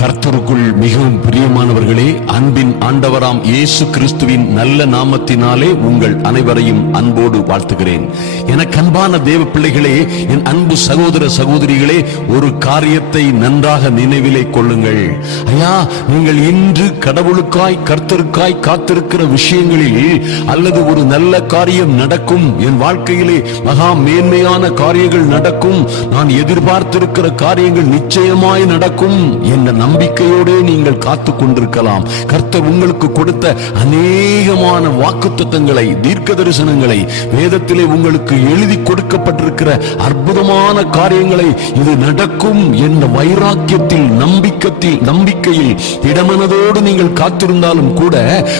கர்த்தருக்குள் மிகவும் பிரியமானவர்களே அன்பின் ஆண்டவராம் இயேசு கிறிஸ்துவின் நல்ல நாமத்தினாலே உங்கள் அனைவரையும் அன்போடு வாழ்த்துகிறேன். எனக்கு அன்பான தேவ பிள்ளைகளே என் அன்பு சகோதர சகோதரிகளே ஒரு காரியத்தை நன்றாக நினைவிலே கொள்ளுங்கள். ஐயா நீங்கள் இன்று கடவுளுக்காய் கர்த்தருக்காய் காத்திருக்கிற விஷயங்களில் அல்லது ஒரு நல்ல காரியம் நடக்கும் என் வாழ்க்கையிலே மகா மேன்மையான காரியங்கள் நடக்கும் நான் எதிர்பார்த்திருக்கிற காரியங்கள் நிச்சயமாய் நடக்கும் என்ற நம்பிக்கையோடு நீங்கள் காத்து கொண்டிருக்கலாம் கர்த்தர் உங்களுக்கு கொடுத்த அநேகமான வாக்கு தத்துவங்களை தீர்க்க தரிசனங்களை வேதத்திலே உங்களுக்கு எழுதி கொடுக்கப்பட்டிருக்கிற அற்புதமான காரியங்களை இது நடக்கும் என்ற வைராக்கியத்தில் நம்பிக்கத்தில் நம்பிக்கையில் இடமனதோடு நீங்கள் காத்திருந்தாலும் கூட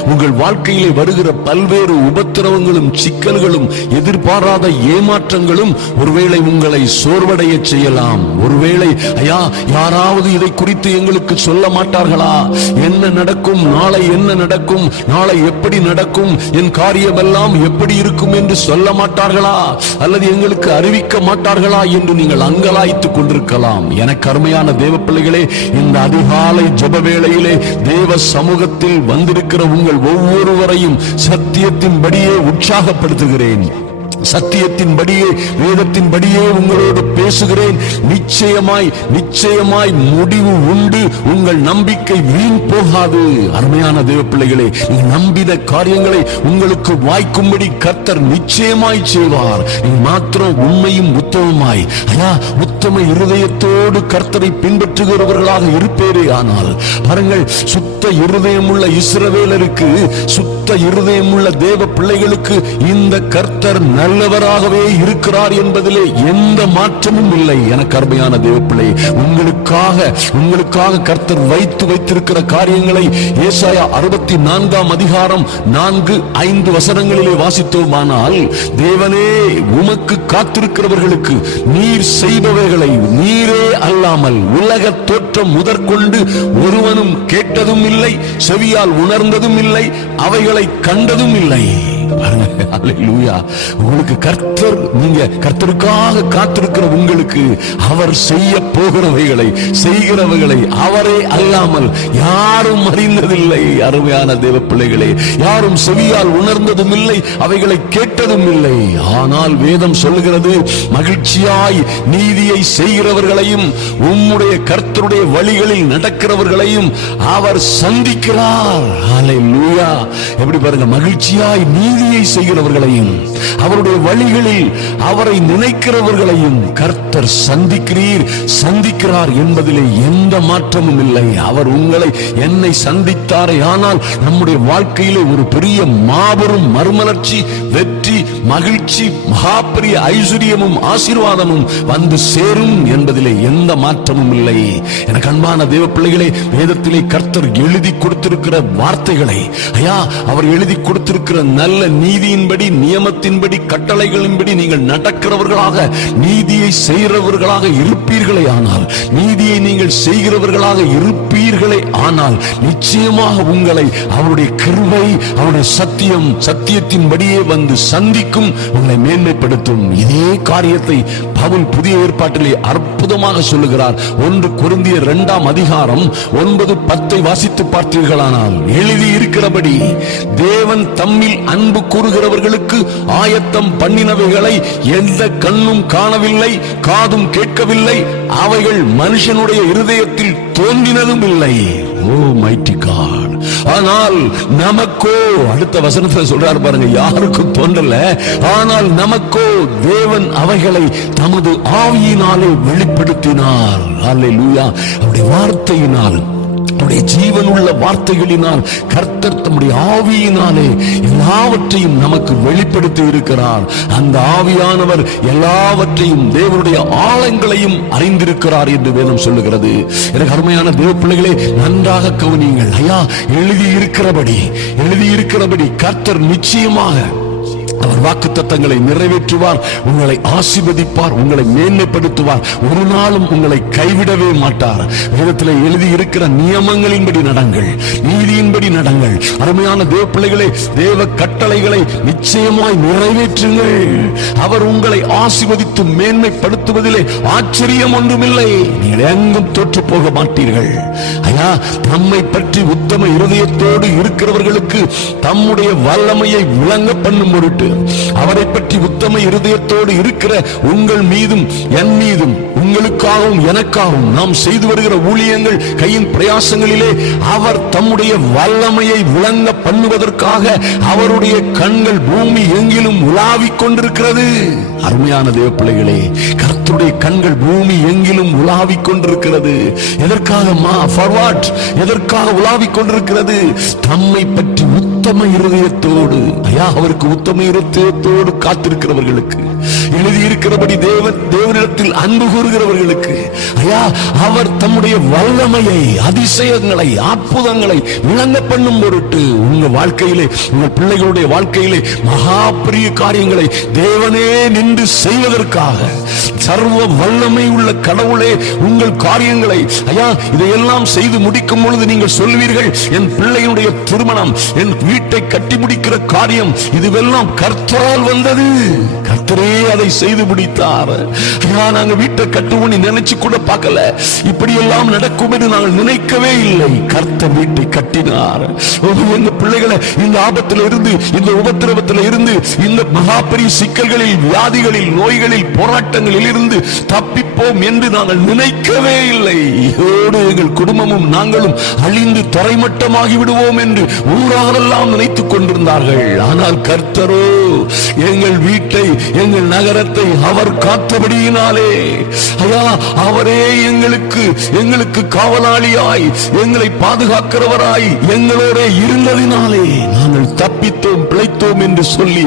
உங்கள் வாழ்க்கையிலே வருகிற பல்வேறு உபத்திரவங்களும் சிக்கல்களும் எதிர்பாராத ஏமாற்றங்களும் ஒருவேளை உங்களை சோர்வடைய செய்யலாம். ஒருவேளை ஐயா யாராவது இதை குறித்து எங்களுக்கு சொல்ல மாட்டார்களா? என்ன நடக்கும்? நாளை என்ன நடக்கும்? நாளை எப்படி நடக்கும்? என் காரியமெல்லாம் எப்படி இருக்கும் என்று சொல்ல மாட்டார்களா? அல்லது எங்களுக்கு அறிவிக்க மாட்டார்களா என்று நீங்கள் அங்கலாய்த்துக் கொண்டிருக்கலாம். எனக்கு அருமையான தேவ பிள்ளைகளே இந்த அதிகாலை ஜப வேளையிலே தேவ சமூகத்தில் வந்திருக்கிற உங்கள் ஒவ்வொருவரையும் சத்தியத்தின்படியே உற்சாகப்படுத்துகிறேன். சத்தியத்தின்படியே வேதத்தின்படியே உங்களோடு பேசுகிறேன். நிச்சயமாய் நிச்சயமாய் முடிவு உண்டு. உங்கள் நம்பிக்கை வீண் போகாது. அருமையான தேவ பிள்ளைகளே நம்பின காரியங்களை உங்களுக்கு வாய்க்கும்படி கர்த்தர் நிச்சயமாய் செய்வார். மாத்திரம் உண்மையும் உத்தமமாய். ஐயா உத்தம இருதயத்தோடு கர்த்தரை பின்பற்றுகிறவர்களாக இருப்பேரே ஆனால் பாருங்கள் சுத்த சுத்த இருதயமுள்ள இஸ்ரவேலருக்கு சுத்த இருதயமுள்ள தேவ பிள்ளைகளுக்கு இந்த கர்த்தர் நல்லவராகவே இருக்கிறார் என்பதிலே எந்த மாற்றமும் இல்லை. எனக்கு அருமையான தேவ பிள்ளை உங்களுக்காக உங்களுக்காக கர்த்தர் வைத்து வைத்திருக்கிற காரியங்களை ஏசாயா அறுபத்தி நான்காம் அதிகாரம் நான்கு ஐந்து வசனங்களிலே வாசித்தோமானால் தேவனே உமக்கு காத்திருக்கிறவர்களுக்கு நீர் செய்பவைகளை நீரே அல்லாமல் உலக தோற்றம் முதற்கொண்டு ஒருவனும் கேட்டதும் இல்லை செவியால் உணர்ந்ததும் இல்லை அவைகளை கண்டதும் இல்லை. பாருங்க, அல்லேலூயா. உங்களுக்கு கர்த்தர் நீங்க கர்த்தருக்காக காத்திருக்கிற உங்களுக்கு அவர் செய்ய போகிறவைகளை செய்கிறவைகளை அவரே அல்லாமல் யாரும் அறிந்ததில்லை. அருமையான தேவ பிள்ளைகளே யாரும் செவியால் உணர்ந்ததும் இல்லை அவைகளை கேட்டதும் இல்லை. ஆனால் வேதம் சொல்லுகிறது மகிழ்ச்சியாய் நீதியை செய்கிறவர்களையும் உம்முடைய கர்த்தருடைய வழிகளில் நடக்கிறவர்களையும் அவர் சந்திக்கிறார். எப்படி பாருங்க மகிழ்ச்சியாய் நீதி நீதியை செய்கிறவர்களையும் அவருடைய வழிகளில் அவரை நினைக்கிறவர்களையும் கர்த்தர் சந்திக்கிறீர் சந்திக்கிறார் என்பதிலே எந்த மாற்றமும் இல்லை. அவர் உங்களை என்னை சந்தித்தாரே ஆனால் நம்முடைய வாழ்க்கையிலே ஒரு பெரிய மாபெரும் மறுமலர்ச்சி வெற்றி மகிழ்ச்சி மகாபெரிய ஐஸ்வர்யமும் ஆசீர்வாதமும் வந்து சேரும் என்பதிலே எந்த மாற்றமும் இல்லை. எனக்கு அன்பான தேவ பிள்ளைகளே வேதத்திலே கர்த்தர் எழுதி கொடுத்திருக்கிற வார்த்தைகளை ஐயா அவர் எழுதி கொடுத்திருக்கிற நல்ல நீதியின்படி நியமத்தின்படி கட்டளைகளின்படி நீங்கள் நடக்கிறவர்களாக நீதியை செய்கிறவர்களாக இருப்பீர்களே ஆனால் நீதியை நீங்கள் செய்கிறவர்களாக இருப்பீர்களே ஆனால் நிச்சயமாக உங்களை அவருடைய கிருபை அவருடைய சத்தியம் சத்தியத்தின்படியே வந்து சந்திக்கும் உங்களை மேன்மைப்படுத்தும். இதே காரியத்தை பவுல் புதிய ஏற்பாட்டிலே அற்புதமாக சொல்லுகிறார். ஒன்று குருந்திய இரண்டாம் அதிகாரம் ஒன்பது பத்தை வாசித்து பார்த்தீர்களானால் எழுதி இருக்கிறபடி தேவன் தம்மில் அன்பு கூறுகிறவர்களுக்கு ஆயத்தம் பண்ணினவைகளை எந்த கண்ணும் காணவில்லை காதும் கேட்கவில்லை. அவைகள் மனுஷனுடைய இருதயத்தில் தோன்றினதும் இல்லை. ஓ மைட்டி காட் ஆனால் நமக்கோ அடுத்த வசனத்துல சொல்றாரு பாருங்க யாருக்கும் தோன்றல. ஆனால் நமக்கோ தேவன் அவைகளை தமது ஆவியினாலே வெளிப்படுத்தினார். அல்லேலூயா அவருடைய வார்த்தையினால் அவருடைய ஜீவனுள்ள வார்த்தைகளினால் கர்த்தர் தம்முடைய ஆவியினாலே எல்லாவற்றையும் நமக்கு வெளிப்படுத்தி இருக்கிறார். அந்த ஆவியானவர் எல்லாவற்றையும் தேவனுடைய ஆழங்களையும் அறிந்திருக்கிறார் என்று வேதம் சொல்லுகிறது. எனக்கு அருமையான தேவ பிள்ளைகளே நன்றாக கவனியுங்கள். ஐயா எழுதி இருக்கிறபடி எழுதி இருக்கிறபடி கர்த்தர் நிச்சயமாக அவர் வாக்குத்தத்தங்களை நிறைவேற்றுவார் உங்களை ஆசிர்வதிப்பார் உங்களை மேன்மைப்படுத்துவார். ஒரு நாளும் உங்களை கைவிடவே மாட்டார். வேதத்தில் எழுதி இருக்கிற நியமங்களின்படி நடங்கள் நீதியின்படி நடங்கள். அருமையான தேவ பிள்ளைகளை தேவ கட்டளைகளை நிச்சயமாய் நிறைவேற்றுங்கள். அவர் உங்களை ஆசிர்வதித்து மேன்மைப்படுத்துவதிலே ஆச்சரியம் ஒன்றுமில்லை. நீங்கள் எங்கும் தோற்று போக மாட்டீர்கள். ஐயா நம்மை பற்றி உத்தம இருதயத்தோடு இருக்கிறவர்களுக்கு தம்முடைய வல்லமையை விளங்க பண்ணும் பொருட்டு அவரை பற்றி உத்தம இருதயத்தோடு இருக்கிற உங்கள் மீதும் என் மீதும் உங்களுக்காகவும் எனக்காகவும் நாம் செய்து வருகிற ஊழியங்கள் கையின் பிரயாசங்களிலே அவர் தம்முடைய வல்லமையை விளங்க பண்ணுவதற்காக அவருடைய கண்கள் பூமி எங்கிலும் உலாவிக் கொண்டிருக்கிறது. அருமையான தேவ பிள்ளைகளே கர்த்தருடைய கண்கள் பூமி எங்கிலும் உலாவிக் கொண்டிருக்கிறது. எதற்காக மா ஃபார்வார்ட் எதற்காக உலாவிக் கொண்டிருக்கிறது? தம்மை பற்றி உத்தம இருதயத்தோடு ஐயா அவருக்கு உத்தம இருதயத்தோடு காத்திருக்கிறவர்களுக்கு எழுதியிருக்கிறபடி தேவன் தேவனிடத்தில் அன்பு கூறுகிறவர்களுக்கு ஐயா அவர் தம்முடைய வல்லமையை அதிசயங்களை அற்புதங்களை விளங்க பண்ணும் பொருட்டு உங்க வாழ்க்கையிலே உங்கள் பிள்ளைகளுடைய வாழ்க்கையிலே மகா பெரிய காரியங்களை தேவனே நின்று செய்வதற்காக சர்வ வல்லமை உள்ள கடவுளே உங்கள் காரியங்களை ஐயா இதையெல்லாம் செய்து முடிக்கும் பொழுது நீங்கள் சொல்வீர்கள் என் பிள்ளையுடைய திருமணம் என் வீட்டை கட்டி முடிக்கிற காரியம் இதுவெல்லாம் கர்த்தரால் வந்தது. கர்த்தரே அதை செய்து முடித்தார். நாங்க வீட்டை கட்டுவோம் நினைச்சு கூட பார்க்கல. இப்படி எல்லாம் நடக்கும் என்று நாங்கள் நினைக்கவே இல்லை. கர்த்த வீட்டை கட்டினார். எங்க பிள்ளைகளை இந்த ஆபத்தில் இருந்து இந்த உபத்திரவத்தில் இருந்து இந்த மகாபெரிய சிக்கல்களில் வியாதிகளில் நோய்களில் போராட்டங்களில் இருந்து தப்பிப்போம் என்று நாங்கள் நினைக்கவே இல்லை. இதோடு எங்கள் குடும்பமும் நாங்களும் அழிந்து தரைமட்டமாகி விடுவோம் என்று ஊராரெல்லாம் நினைத்துக் கொண்டிருந்தார்கள். ஆனால் கர்த்தரோ எங்கள் வீட்டை எங்கள் நகரத்தை அவர் காத்தபடியினாலே ஐயா அவரே எங்களுக்கு எங்களுக்கு காவலாளியாய் எங்களை பாதுகாக்கிறவராய் எங்களோட இருந்ததினாலே நாங்கள் தப்பித்தோம் பிழைத்தோம் என்று சொல்லி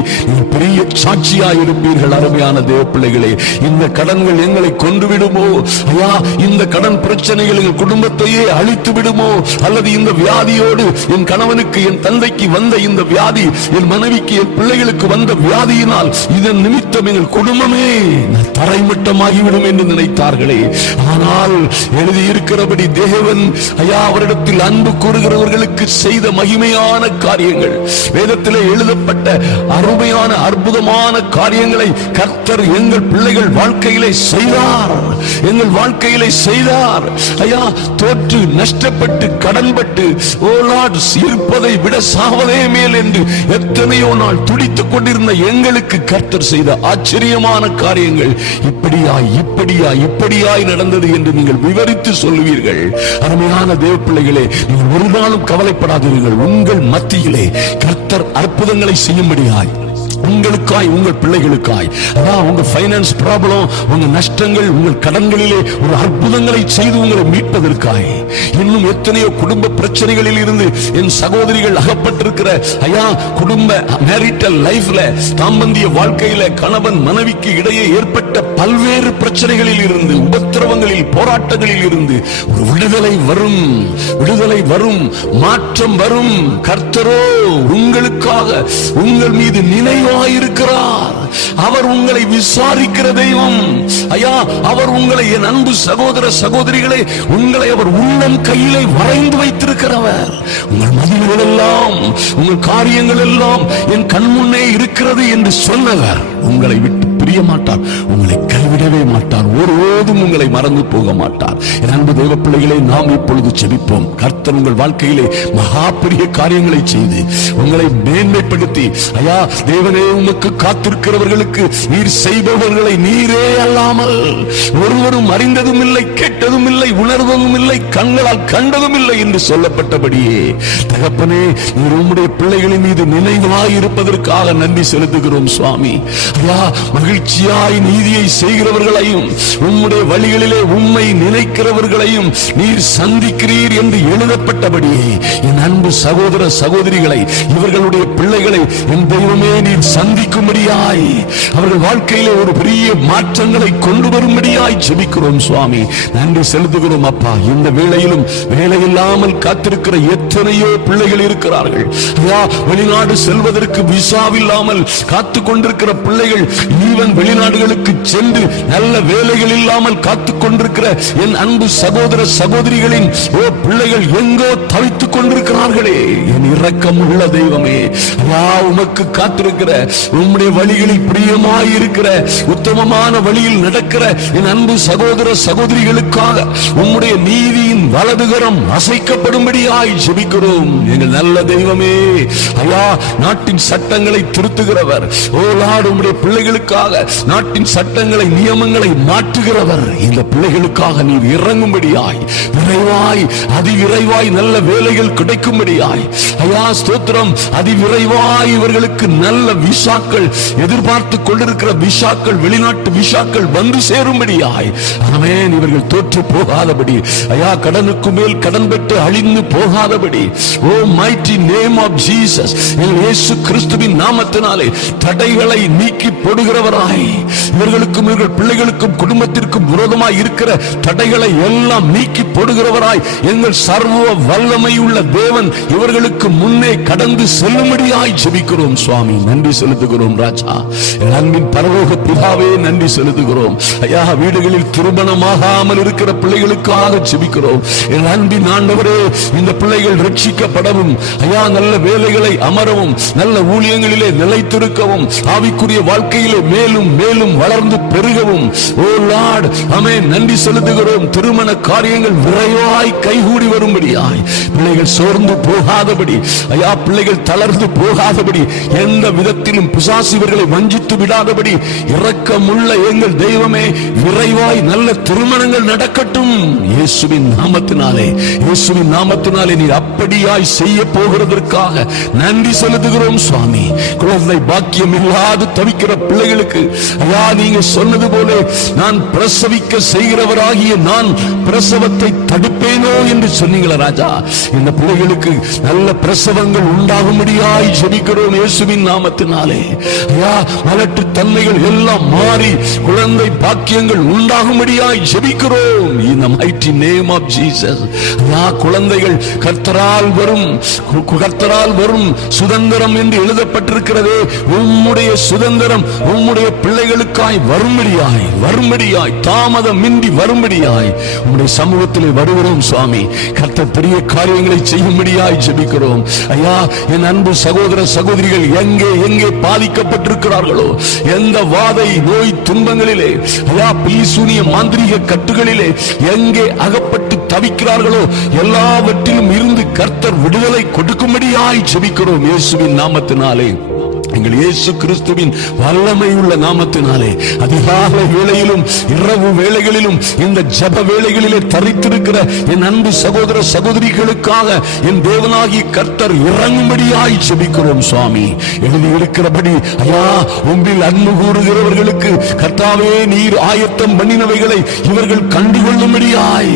பெரிய சாட்சியாய் இருப்பீர்கள் அருமையான தேவ பிள்ளைகளே. இந்த கடன்கள் எங்களை கொண்டு விடுமோ? ஐயா இந்த கடன் பிரச்சனைகள் எங்கள் குடும்பத்தையே அழித்து விடுமோ? அல்லது இந்த வியாதியோடு என் கணவனுக்கு என் தந்தைக்கு வந்த இந்த வியாதி என் மனைவிக்கு என் பிள்ளைகளுக்கு வந்த வியாதியினால் இதன் நிமித்தம் எங்கள் குடும்பமே. தரைமட்டமாகிவிடும் என்று நினைத்தார்களே. ஆனால் எழுதியிருக்கிறபடி தேவன் ஐயா அவரிடத்தில் அன்பு கூறுகிறவர்களுக்கு செய்த மகிமையான காரியங்கள். வேதத்தில் எழுதப்பட்ட அருமையான அற்புதமான காரியங்களை கர்த்தர் எங்கள் பிள்ளைகள் வாழ்க்கையிலே செய்தார். எங்கள் வாழ்க்கையிலே செய்தார். ஐயா தோற்று நஷ்டப்பட்டு கடன்பட்டு ஓ லார்ட் இருப்பதை விட சாவதே மேல் என்று எத்தனையோ நாள் துடித்துக் கொண்டிருந்த எங்களுக்கு கர்த்தர் செய்த ஆச்சரியமான காரியங்கள். இப்படியா இப்படியாய் இப்படியாய் நடந்தது என்று நீங்கள் விவரித்து சொல்லுவீர்கள். அருமையான தேவ பிள்ளைகளே நீங்கள் ஒரு நாளும் கவலைப்படாதீர்கள். உங்கள் மத்தியிலே கர்த்தர் அற்புதங்களை செய்யும்படியாய். உங்களுக்காய் உங்கள் பிள்ளைகளுக்காய். அதான் உங்க ஃபைனான்ஸ் ப்ராப்ளம் உங்க நஷ்டங்கள் உங்கள் கடன்களிலே ஒரு அற்புதங்களை செய்து உங்களை மீட்பதற்காய். இன்னும் எத்தனையோ குடும்ப பிரச்சனைகளில் இருந்து என் சகோதரிகள் அகப்பட்டிருக்கிற ஐயா குடும்ப மேரிட்டல் லைஃப்ல தாம்பந்திய வாழ்க்கையில கணவன் மனைவிக்கு இடையே ஏற்பட்ட பல்வேறு பிரச்சனைகளில் இருந்து உபத்திரவங்களில் போராட்டங்களில் இருந்து ஒரு விடுதலை வரும் விடுதலை வரும் மாற்றம் வரும். கர்த்தரோ உங்களுக்காக உங்கள் மீது இருக்கிறார். அவர் உங்களை விசாரிக்கிற தெய்வம். ஐயா அவர் உங்களை என் அன்பு சகோதர சகோதரிகளை உங்களை அவர் உள்ளம் கையிலே வரைந்து வைத்திருக்கிறவர். உங்கள் மதிவுகள் எல்லாம் உங்கள் காரியங்கள் எல்லாம் என் கண் முன்னே இருக்கிறது என்று சொன்னவர். உங்களை விட்டு பிரிய மாட்டார். உங்களை கைவிடவே மாட்டார். ஒருபோதும் உங்களை மறந்து போக மாட்டார். என் அன்பு தேவ பிள்ளைகளை நாம் இப்பொழுது செபிப்போம் கர்த்தர் உங்கள் வாழ்க்கையிலே மகா பெரிய காரியங்களை செய்து உங்களை மேன்மைப்படுத்தி ஐயா தேவனே உமக்கு காத்திருக்கிறவர்களுக்கு நீர் செய்பவர்களை நீரே அல்லாமல் ஒருவரும் அறிந்ததும் இல்லை கேட்டதும் இல்லை உணர்வதும் இல்லை கண்களால் கண்டதும் இல்லை என்று சொல்லப்பட்டபடியே தகப்பனே நீர் உம்முடைய பிள்ளைகளின் மீது நினைவாய் இருப்பதற்காக நன்றி செலுத்துகிறோம் சுவாமி. ஐயா மகிழ்ச்சியாய் நீதியை செய்கிறவர்களையும் உம்முடைய வழிகளிலே உண்மை நினைக்கிறவர்களையும் நீர் சந்திக்கிறீர் என்று எழுதப்பட்டபடியே என் அன்பு சகோதர சகோதரிகளை இவர்களுடைய பிள்ளைகளை என் தெய்வமே நீர் சந்திக்கும்படியாய் அவர்கள் வாழ்க்கையிலே ஒரு பெரிய மாற்றங்களை கொண்டு வரும்படியாய் ஜெபிக்கிறோம் சுவாமி. நன்றி செலுத்துகிறோம் அப்பா. இந்த வேளையிலும் வேலை இல்லாமல் காத்திருக்கிற எத்தனையோ பிள்ளைகள் இருக்கிறார்கள். ஐயா வெளிநாடு செல்வதற்கு விசாவில்லாமல் காத்து கொண்டிருக்கிற பிள்ளைகள் ஈவன் வெளிநாடுகளுக்கு சென்று நல்ல வேலைகள் இல்லாமல் காத்து கொண்டிருக்கிற என் அன்பு சகோதர சகோதரிகளின் ஓ பிள்ளைகள் எங்கோ தவித்துக் கொண்டிருக்கிறார்களே என் இரக்கம் உள்ள தெய்வமே ஐயா உமக்கு காத்திருக்கிற உம்முடைய வழிகளில் பிரியமாய் இருக்கிற உத்தமமான வழியில் நடக்கிற என் அன்பு சகோதர சகோதரிகளுக்கு எங்களுக்காக உம்முடைய நீதியின் வலதுகரம் அசைக்கப்படும்படியாய் ஜெபிக்கிறோம். எங்கள் நல்ல தெய்வமே ஐயா நாட்டின் சட்டங்களை திருத்துகிறவர். ஓ லார்ட் உம்முடைய பிள்ளைகளுக்காக நாட்டின் சட்டங்களை நியமங்களை மாற்றுகிறவர். இந்த பிள்ளைகளுக்காக நீர் இறங்கும்படியாய் விரைவாய் அதிவிரைவாய் நல்ல வேலைகள் கிடைக்கும்படியாய். ஐயா ஸ்தோத்திரம். அதிவிரைவாய் இவர்களுக்கு நல்ல விசாக்கள் எதிர்பார்த்து கொண்டிருக்கிற விசாக்கள் வெளிநாட்டு விசாக்கள் வந்து சேரும்படியாய். ஆமென். இவர்கள் தோற்று போகாதபடி. ஐயா கடனுக்கு மேல் கடன் பெற்று அழிந்து போகாதபடி. O mighty name of Jesus இயேசு கிறிஸ்துவின் நாமத்தினாலே தடைகளை நீக்கி போடுகிறவராய். இவர்களுக்கும் இவர்கள் பிள்ளைகளுக்கும் குடும்பத்திற்கும் விரோதமாய் இருக்கிற தடைகளை எல்லாம் நீக்கி போடுகிறவராய். எங்கள் சர்வ வல்லமை உள்ள தேவன் இவர்களுக்கு முன்னே கடந்து செல்லும்படியாய் ஜெபிக்கிறோம் சுவாமி. நன்றி செலுத்துகிறோம் ராஜா. அன்பின் பரலோக பிதாவே நன்றி செலுத்துகிறோம். ஐயா வீடுகளில் திருமணமாகாமல் இருக்கிற பிள்ளைகளுக்காக ஜெபிக்கிறோம். என் அன்பின் ஆண்டவரே இந்த பிள்ளைகள் ரட்சிக்கப்படவும் ஐயா நல்ல வேலைகளை அமரவும் நல்ல ஊழியங்களிலே நிலைத்திருக்கவும் ஆவிக்குரிய வாழ்க்கையிலே மேலும் மேலும் வளர்ந்து பெருகவும். ஓ லார்ட் அமே நன்றி செலுத்துகிறோம். திருமண காரியங்கள் விரைவாய் கைகூடி வரும்படியாய். பிள்ளைகள் சோர்ந்து போகாதபடி ஐயா பிள்ளைகள் தளர்ந்து போகாதபடி எந்த விதத்திலும் பிசாசிவர்களை வஞ்சித்து விடாதபடி இரக்கமுள்ள எங்கள் தெய்வமே விரைவாய் நல்ல திருமணங்கள் நட நடக்கட்டும். இயேசுவின் நாமத்தினாலே இயேசுவின் நாமத்தினாலே நீர் அப்படியாய் செய்ய போகிறதற்காக நன்றி செலுத்துகிறோம் சுவாமி. குழந்தை பாக்கியம் இல்லாது தவிக்கிற பிள்ளைகளுக்கு ஐயா நீங்க சொன்னது போல நான் பிரசவிக்க செய்கிறவராகிய நான் பிரசவத்தை தடுப்பேனோ என்று சொன்னீங்களா ராஜா? இந்த பிள்ளைகளுக்கு நல்ல பிரசவங்கள் உண்டாகும்படியாய் ஜெபிக்கிறோம் இயேசுவின் நாமத்தினாலே. ஐயா மலட்டு தன்மைகள் எல்லாம் மாறி குழந்தை பாக்கியங்கள் உண்டாகும்படியாய் ஜெபிக்கிறோம். இந்த மைட்டி நேம் ஆஃப் ஜீசஸ் குழந்தைகள் கர்த்தரால் வரும் கு- கர்த்தரால் வரும் சுதந்திரம் என்று எழுதப்பட்டிருக்கிறதே. உம்முடைய சுதந்திரம் உம்முடைய பிள்ளைகளுக்காய் வரும்படியாய் வரும்படியாய் தாமதமின்றி வரும்படியாய் உம்முடைய சமூகத்திலே வருகிறோம் சுவாமி. கர்த்த பெரிய காரியங்களை செய்யும்படியாய் ஜெபிக்கிறோம். ஐயா என் அன்பு சகோதர சகோதரிகள் எங்கே எங்கே பாதிக்கப்பட்டிருக்கிறார்களோ எந்த வாதை நோய் துன்பங்களிலே ஐயா பிலிசூனிய மாந்திரீக கட்டுகளிலே எங்கே அகப்பட்டு தவிக்கிறார்களோ எல்லாவற்றிலும் இருந்து கர்த்தர் விடுதலை கொடுக்கும்படியாய் ஜெபிக்கிறோம் இயேசுவின் நாமத்தினாலே. எங்கள் இயேசு கிறிஸ்துவின் வல்லமை உள்ள நாமத்தினாலே அதிகால வேளையிலும் இரவு வேளைகளிலும் இந்த ஜப வேளைகளிலே தரித்திருக்கிற என் அன்பு சகோதர சகோதரிகளுக்காக என் தேவனாகி கர்த்தர் இறங்கும்படியாய் செபிக்கிறோம் சுவாமி. எழுதி இருக்கிறபடி ஐயா உங்களில் அன்பு கூறுகிறவர்களுக்கு கர்த்தாவே நீர் ஆயத்தம் பண்ணினவைகளை இவர்கள் கண்டுகொள்ளும்படியாய்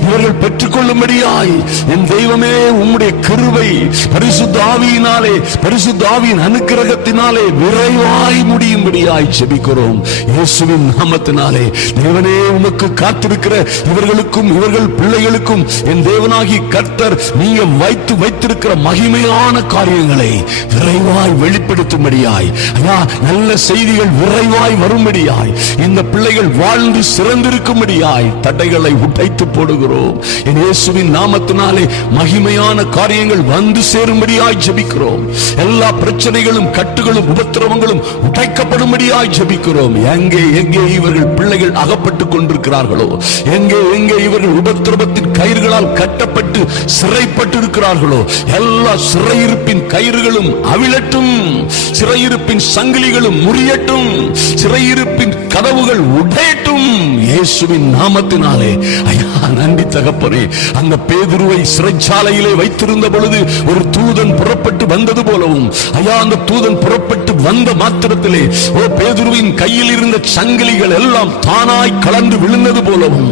இவர்கள் பெற்றுக்கொள்ளும்படியாய் என் தெய்வமே உம்முடைய கிருபை பரிசுத்தாவியினாலே பரிசுத்தாவியின் பரிசுத்த ஆவியின் விரைவாய் முடியும்படியாய் ஜெபிக்கிறோம். இயேசுவின் நாமத்தினாலே தேவனே உமக்கு காத்திருக்கிற இவர்களுக்கும் இவர்கள் பிள்ளைகளுக்கும் என் தேவனாகி கர்த்தர் நீங்க வைத்து வைத்திருக்கிற மகிமையான காரியங்களை விரைவாய் வெளிப்படுத்தும்படியாய். ஐயா நல்ல செய்திகள் விரைவாய் வரும்படியாய். இந்த பிள்ளைகள் வாழ்ந்து சிறந்திருக்கும்படியாய் தடைகளை உடைத்து போடுகிறோம். என் இயேசுவின் நாமத்தினாலே மகிமையான காரியங்கள் வந்து சேரும்படியாய் ஜெபிக்கிறோம். எல்லா பிரச்சனைகளும் கட்டுகளும் உபத்திரவங்களும் உடைக்கப்படும்படியாய் ஜபிக்கிறோம். எங்கே எங்கே இவர்கள் பிள்ளைகள் அகப்பட்டுக் கொண்டிருக்கிறார்களோ எங்கே எங்கே இவர்கள் உபத்திரவத்தின் கயிறுகளால் கட்டப்பட்டு சிறைப்பட்டு இருக்கிறார்களோ எல்லா சிறையிருப்பின் கயிறுகளும் அவிழட்டும். சிறையிருப்பின் சங்கிலிகளும் முறியட்டும். சிறையிருப்பின் கதவுகள் உடையட்டும் இயேசுவின் நாமத்தினாலே. ஐயா நன்றி தகப்பனே. அந்த பேதுருவை சிறைச்சாலையிலே வைத்திருந்த பொழுது ஒரு தூதன் புறப்பட்டு வந்தது போலவும் ஐயா அந்த தூதன் புறப்பட்டு வந்த மாத்திரத்திலே ஓ பேதுருவின் கையில் இருந்த சங்கிலிகள் எல்லாம் தானாய் கலந்து விழுந்தது போலவும்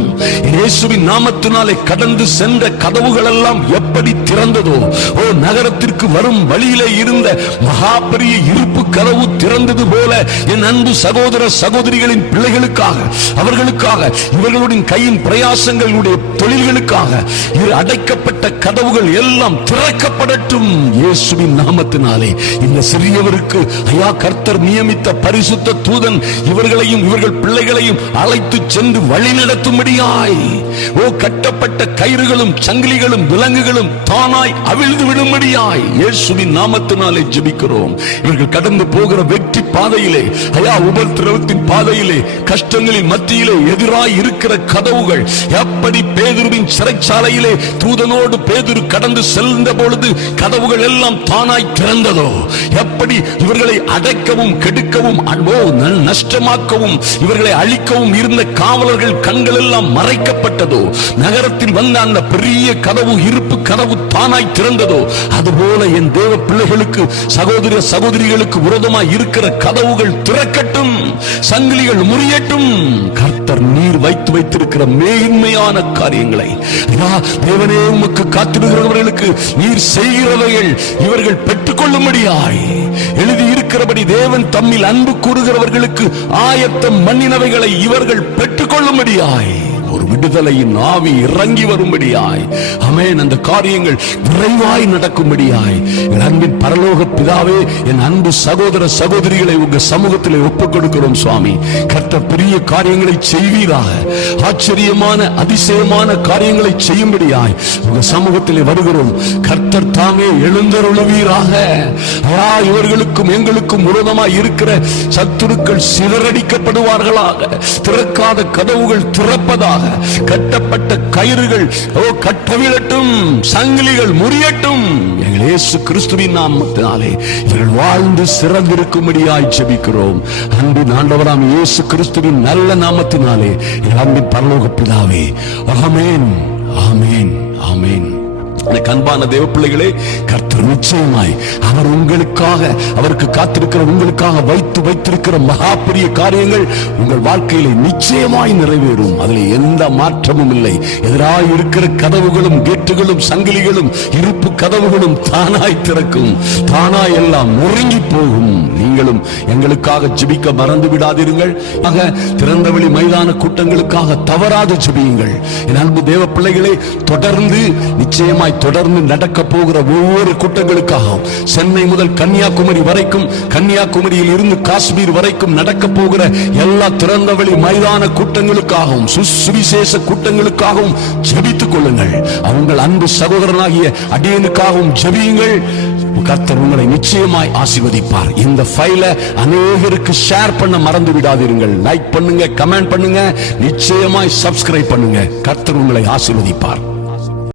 இயேசுவின் நாமத்தினாலே கடந்து சென்ற கதவுகள் எல்லாம் எப்படி திறந்ததோ ஓ நகரத்திற்கு வரும் வழியிலே இருந்த மகா பெரிய இருப்பு கதவு திறந்தது போல என் அன்பு சகோதர சகோதரிகள் இவர்களின் பிள்ளைகளுக்காக அவர்களுக்காக இவர்களுடைய கையின் பிரயாசங்களுடைய தொழில்களுக்காக இரு அடைக்கப்பட்ட கதவுகள் எல்லாம் திறக்கப்படட்டும் இயேசுவின் நாமத்தினாலே. இந்த சிறியவருக்கு ஐயா கர்த்தர் நியமித்த பரிசுத்த தூதன் இவர்களையும் இவர்கள் பிள்ளைகளையும் அழைத்து சென்று வழி நடத்தும்படியாய். ஓ கட்டப்பட்ட கயிறுகளும் சங்கிலிகளும் விலங்குகளும் தானாய் அவிழ்ந்து விடும்படியாய் இயேசுவின் நாமத்தினாலே ஜெபிக்கிறோம். இவர்கள் கடந்து போகிற வெற்றி பாதையிலே ஐயா உபத்திரவத்தின் பாதையில் கஷ்டங்களின் மத்தியிலே எதிராய் இருக்கிற கதவுகள் எப்படி பேதுருவின் சிறைச்சாலையிலே தூதனோடு பேதுரு கடந்து செல்ந்த பொழுது கதவுகள் எல்லாம் தானாய் திறந்ததோ? எப்படி இவர்களை அடைக்கவும் கெடுக்கவும் அன்போ நஷ்டமாக்கவும் இவர்களை அழிக்கவும் இருந்த காவலர்கள் கண்கள் எல்லாம் மறைக்கப்பட்டதோ? நகரத்தில் வந்த அந்த பெரிய கதவு இருப்பு கதவு தானாய் திறந்ததோ? அதுபோல என் தேவ பிள்ளைகளுக்கு சகோதர சகோதரிகளுக்கு விரோதமாய் இருக்கிற கதவுகள் திறக்கட்டும். சங்கிலிகள் முறியட்டும். கர்த்தர் நீர் வைத்து வைத்திருக்கிற மேன்மையான காரியங்களை. தேவனே உமக்கு காத்திருக்கிறவர்களுக்கு நீர் செய்கிறவைகள் இவர்கள் பெற்றுக்கொள்ளும்படியாய். எழுதி இருக்கிறபடி தேவன் தம்மில் அன்பு கூறுகிறவர்களுக்கு ஆயத்தம் மண்ணினவைகளை இவர்கள் பெற்றுக்கொள்ளும்படியாய். ஒரு விடுதலையின் ஆவி இறங்கி வரும்படியாய். அமேன் அந்த காரியங்கள் விரைவாய் நடக்கும்படியாய். என் அன்பின் பரலோக பிதாவே என் அன்பு சகோதர சகோதரிகளை உங்க சமூகத்திலே ஒப்புக் கொடுக்கிறோம் சுவாமி. கர்த்தர் பெரிய காரியங்களை செய்வீராக. ஆச்சரியமான அதிசயமான காரியங்களை செய்யும்படியாய் உங்க சமூகத்திலே வருகிறோம். கர்த்தர் தாமே எழுந்தருளுவீராக. ஆ, இவர்களுக்கும் எங்களுக்கும் விரோதமாய் இருக்கிற சத்துருக்கள் சிதறடிக்கப்படுவார்களாக. திறக்காத கதவுகள் திறப்பதாக. கட்டப்பட்ட கயிறுகள் ஓ கட்டவிழட்டும் சங்கிலிகள் முறியட்டும். எங்கள் இயேசு கிறிஸ்துவின் நாமத்தினாலே இவர்கள் வாழ்ந்து சிறந்திருக்கும்படியாய் ஜெபிக்கிறோம். அன்பின் ஆண்டவராம் இயேசு கிறிஸ்துவின் நல்ல நாமத்தினாலே எங்கள் அன்பின் பரலோக பிதாவே ஆமென் ஆமேன் ஆமேன். அன்பான தேவ பிள்ளைகளே கர்த்தர் நிச்சயமாய் அவர் உங்களுக்காக அவருக்கு காத்திருக்கிற உங்களுக்காக வைத்து வைத்திருக்கிற மகா பெரிய காரியங்கள் உங்கள் வாழ்க்கையில நிச்சயமாய் நிறைவேறும். அதுல எந்த மாற்றமும் இல்லை. எதிராக இருக்கிற கதவுகளும் கேட்டுகளும் சங்கிலிகளும் இருப்பு கதவுகளும் தானாய் திறக்கும். தானாய் எல்லாம் முறங்கி போகும். நீங்களும் எங்களுக்காக ஜிபிக்க மறந்து விடாதீர்கள் ஆக திறந்தவெளி மைதான கூட்டங்களுக்காக தவறாது ஜிபியுங்கள். என் அன்பு தேவ பிள்ளைகளை தொடர்ந்து நிச்சயமாய் தொடர்ந்து நடக்க போகிற ஒவ்வொரு கூட்டங்களுக்காகவும் சென்னை முதல் கன்னியாகுமரி வரைக்கும் கன்னியாகுமரியில் இருந்து காஷ்மீர் வரைக்கும் நடக்க போகிற எல்லா திறந்தவெளி மைதான கூட்டங்களுக்காகவும் சுவிசேஷ கூட்டங்களுக்காகவும் ஜெபித்துக் கொள்ளுங்கள். அவங்கள் அன்பு சகோதரனாகிய அடியனுக்காகவும் ஜெபியுங்கள். கர்த்தர் உங்களை நிச்சயமாய் ஆசிர்வதிப்பார். இந்த ஃபைலை அநேகருக்கு ஷேர் பண்ண மறந்து விடாதீர்கள். லைக் பண்ணுங்க கமெண்ட் பண்ணுங்க. நிச்சயமாய் சப்ஸ்கிரைப் பண்ணுங்க. கர்த்தர் உங்களை ஆசிர்வதிப்பார்.